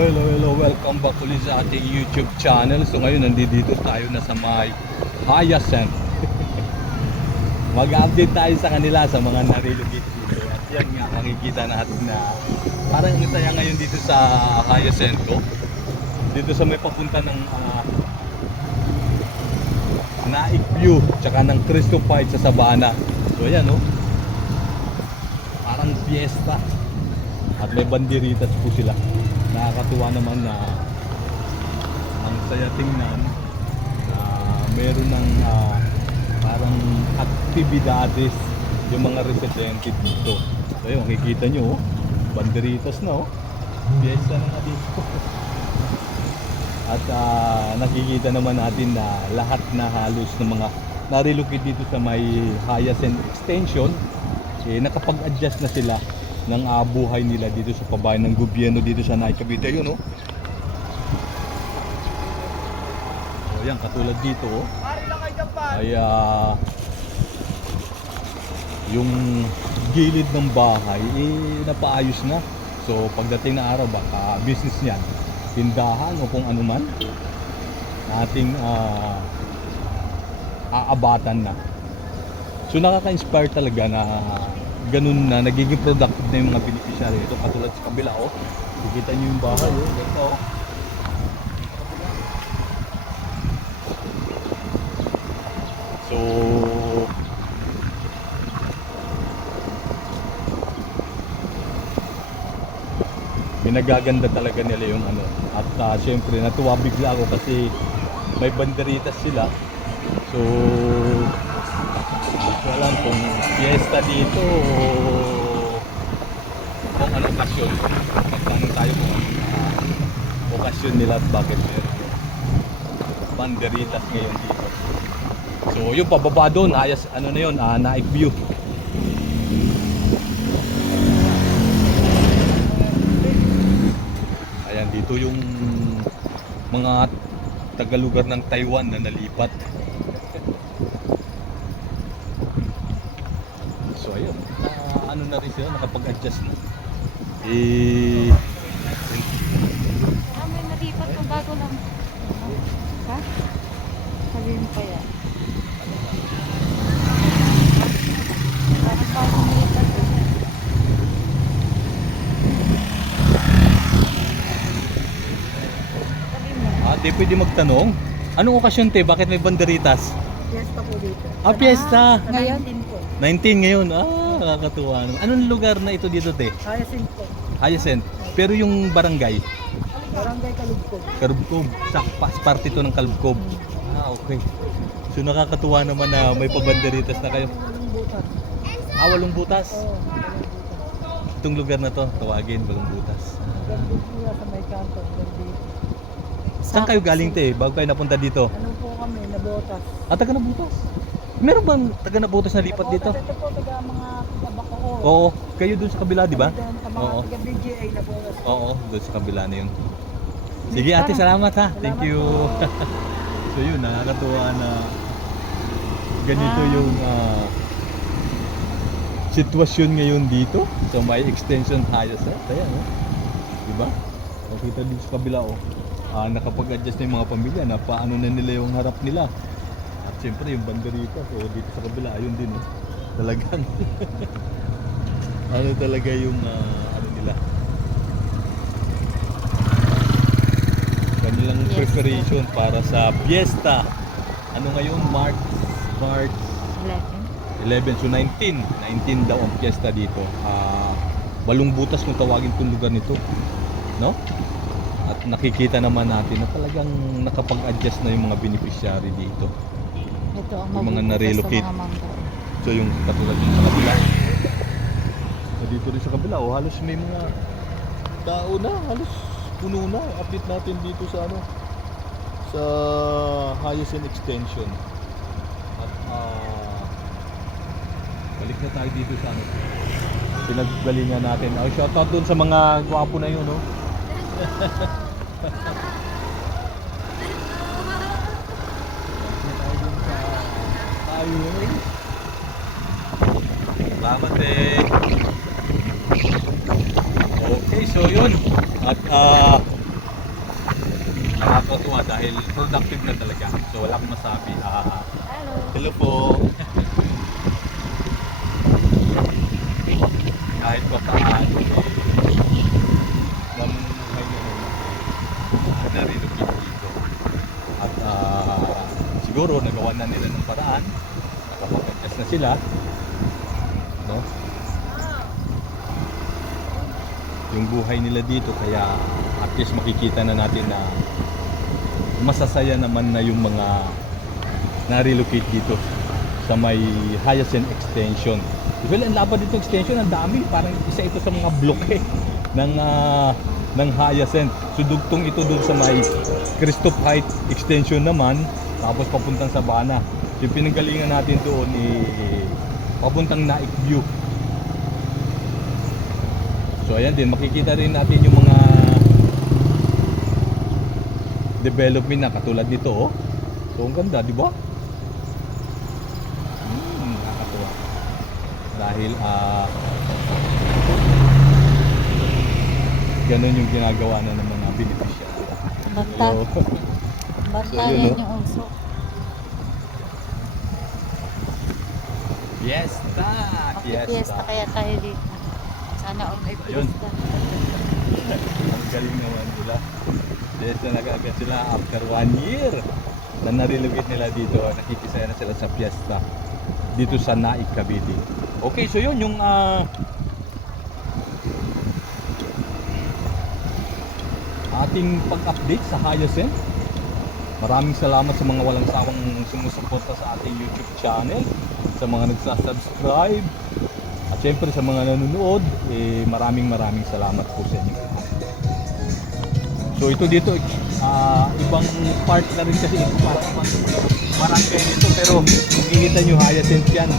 hello, hello. Welcome back ulit sa ating YouTube channel. So ngayon nandito tayo na sa may Hyacinth. Mag-update tayo sa kanila sa mga narilogate dito. At yan nga, makikita natin na parang ang saya ngayon dito sa Hyacinth. Oh. Dito sa may papunta ng ah, Naik View, tsaka ng Cristo Fight sa Sabana. So ayan, oh. Parang fiesta. At may banderitas po sila. Nakakatuwa naman na ang saya tingnan na meron ng ah, parang aktibidades yung mga residente dito. So yun, makikita nyo, oh, banderitas na oh. Fiesta na nga dito. At ah, nakikita naman natin na lahat na halos ng mga narilocate dito sa may Hyacinth Extension, eh, nakapag-adjust na sila ng ah, buhay nila dito sa pabayan ng gobyerno dito sa Naik Cavite yun oh. So yan katulad dito oh. Ay ah, yung gilid ng bahay eh napaayos na. So pagdating na araw baka business niyan, tindahan o kung ano man ating ah, aabatan na. So nakaka-inspire talaga na ganun na nagiging productive na yung mga beneficiary. Ito katulad sa kabila oh. Kikita niyo yung bahay oh. Ito oh. So Pinagaganda talaga nila yung ano. At ah, syempre natuwa bigla ako kasi may banderitas sila. So alam kung fiesta dito o kung ano okasyon. Magtanong tayo kung uh, okasyon nila at bakit meron banderitas ngayon dito. So yung pababa doon, ayas ano na yun, uh, Naik View. Ayan dito yung mga tagalugar ng Taiwan na nalipat. So ayun, na ano na rin sila, nakapag-adjust na. Eh, Ah, may nalipat ng bago lang. Ha? Sabihin pa yan. Parang bago nilipat ko. Sabihin mo. ah, di pwede magtanong. Anong okasyon te? Bakit may banderitas? Fiesta po dito. Ah, fiesta! Ngayon? din po. 19 ngayon. Ah, nakakatuwa. Anong lugar na ito dito te? Hyacinth po. Hyacinth. Pero yung barangay, Barangay Kalugkog. Kalubkob. Sa pa- parte to ng Kalubkob. Ah, okay. So nakakatuwa naman na may pabanderitas na kayo. Ah, walong butas. Oo. Itong lugar na to, tawagin, walong butas. Ganda po sa may kanto. Saan kayo galing te? Bago kayo napunta dito? Ano po kami, nabotas. Ah, taga Nabutas. Meron bang taga Nabutas na lipat dito? Nabotas, Ito po, taga mga tabak ko. Oo. Kayo dun sa kabila, di ba? Sa mga Oo. taga BGA nabotas. Oo, doon sa kabila na yun. Sige ate, salamat ha. Thank Salamat you. so yun, nakakatuwa na ganito Ah. yung ah, sitwasyon ngayon dito sa may extension Hyacinth. Ayan, oh. Di ba? Nakita dito sa kabila, oh. Ah, nakapag-adjust na yung mga pamilya na paano na nila yung harap nila. At siyempre yung banderita, so dito sa kabila, ayun din, oh. Talagang ano talaga yung ah, ano nila kanilang Fiesta. preparation para sa fiesta. Ano ngayon? March March 11. 11 so 19. 19 daw ang fiesta dito. Ah, walong butas kung tawagin tong lugar nito. No? Nakikita naman natin na talagang nakapag-adjust na yung mga beneficiary dito. Ito ang Yung mga na-relocate. sa mga mangga. So yung katulad yung sa kabila. So dito rin sa kabila, oh, halos may mga tao na, halos puno na. Update natin dito sa ano sa Hyacinth Extension. At ah, balik na tayo dito sa ano. Pinaggalingan natin. Oh, shoutout doon sa mga gwapo na yun, no? Salamat eh. Okay, so yun. At ah nakakatuwa dahil productive na talaga. So wala akong masabi. Ah, Hello. hello po. Kahit pa paano, eh, namumuhay na naman. Narirugit dito. At ah, siguro nagawa na nila ng paraan. Nakapag-adjust na sila. No? Yung buhay nila dito kaya at least makikita na natin na masasaya naman na yung mga na-relocate dito sa may Hyacinth Extension. Well, ang laban dito extension, ang dami. Parang isa ito sa mga bloke ng, ah, ng Hyacinth. Sudugtong ito doon sa may Christoph Height Extension naman. Tapos papuntang Sabana. Yung pinanggalingan natin doon, eh, papuntang Naik View. So ayan din, makikita rin natin yung mga development na katulad nito oh. So ang ganda, di ba? Hmm, nakakatuwa. Dahil ah ganun yung ginagawa na ng mga beneficiary. Banta. So, Banta So, yun, no? Yung uso. Fiesta! Magpipiesta kaya tayo dito. Sana all may fiesta. Ang galing naman nila. Fiesta na kaagad sila after one year na narilugit nila dito. Nakikisaya na sila sa fiesta dito sa Naik, Cavite. Okay, so yun yung ah, ating pag-update sa Hyacinth. Maraming salamat sa mga walang sawang sumusuporta sa ating YouTube channel, sa mga nagsasubscribe, at syempre sa mga nanonood, eh, maraming maraming salamat po sa inyo. So ito dito, ah, ibang part na rin kasi ito para ibang barangay dito pero makikita nyo hyacinth yan.